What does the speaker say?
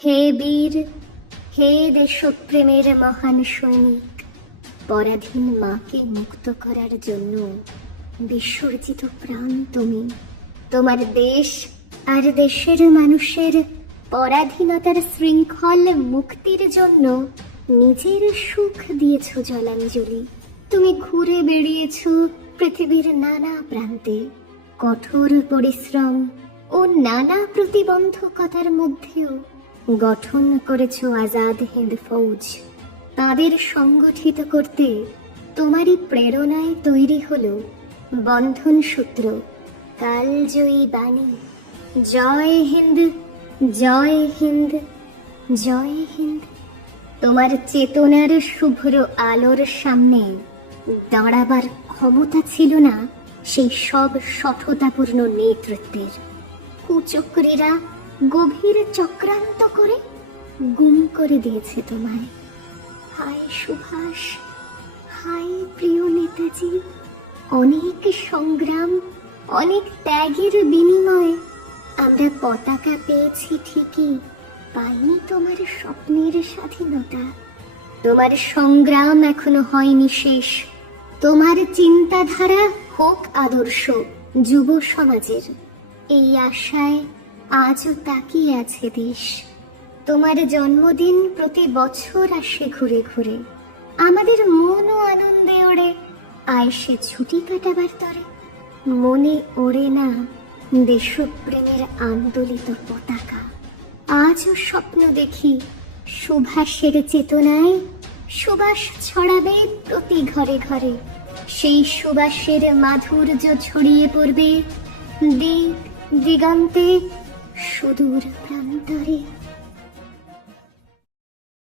হে বীর, হে দেশপ্রেমের মহান সৈনিক, পরাধীন মাকে মুক্ত করার জন্য বিসর্জিত প্রাণ তুমি। তোমার দেশ আর দেশের মানুষের পরাধীনতার শৃঙ্খল মুক্তির জন্য নিজের সুখ দিয়েছ জলাঞ্জলি। তুমি ঘুরে বেড়িয়েছ পৃথিবীর নানা প্রান্তে, কঠোর পরিশ্রম ও নানা প্রতিবন্ধকতার মধ্যেও গঠন করেছ আজাদ হিন্দ ফৌজ। তাদের সংগঠিত করতে তোমারই প্রেরণায় তৈরি হলো বন্ধন সূত্র, কালজয়ী বাণী, জয় হিন্দ, জয় হিন্দ, জয় হিন্দ। তোমার চেতনার শুভ্র আলোর সামনে দাঁড়াবার ক্ষমতা ছিল না সেই সব সঠতাপূর্ণ নেতৃত্বের। কুচক্রীরা গভীর চক্রান্ত করে গুম করে দিয়েছে তোমায়। হায় সুভাষ, হায় প্রিয় নেতাজি, অনেক সংগ্রাম, অনেক ত্যাগের বিনিময়ে আমরা পতাকা পেয়েছি ঠিকই, পাইনি তোমার স্বপ্নের স্বাধীনতা। তোমার সংগ্রাম এখনো হয়নি শেষ, তোমার চিন্তাধারা হোক আদর্শ যুব সমাজের। এই আশায় আজও তাকিয়ে আছে দেশ। তোমার জন্মদিন প্রতি বছর আসে ঘুরে ঘুরে, আমাদের মনও আনন্দে ওড়ে আয়সে ছুটি কাটাবার তরে। মনে ওড়ে না দেশপ্রেমের আন্দোলিত পতাকা। আজও স্বপ্ন দেখি সুভাষের চেতনায় সুবাস ছড়াবে প্রতি ঘরে ঘরে। সেই সুবাসের মাধুর্য ছড়িয়ে পড়বে দিক দিগন্তে, সুদূর প্রান্তরে।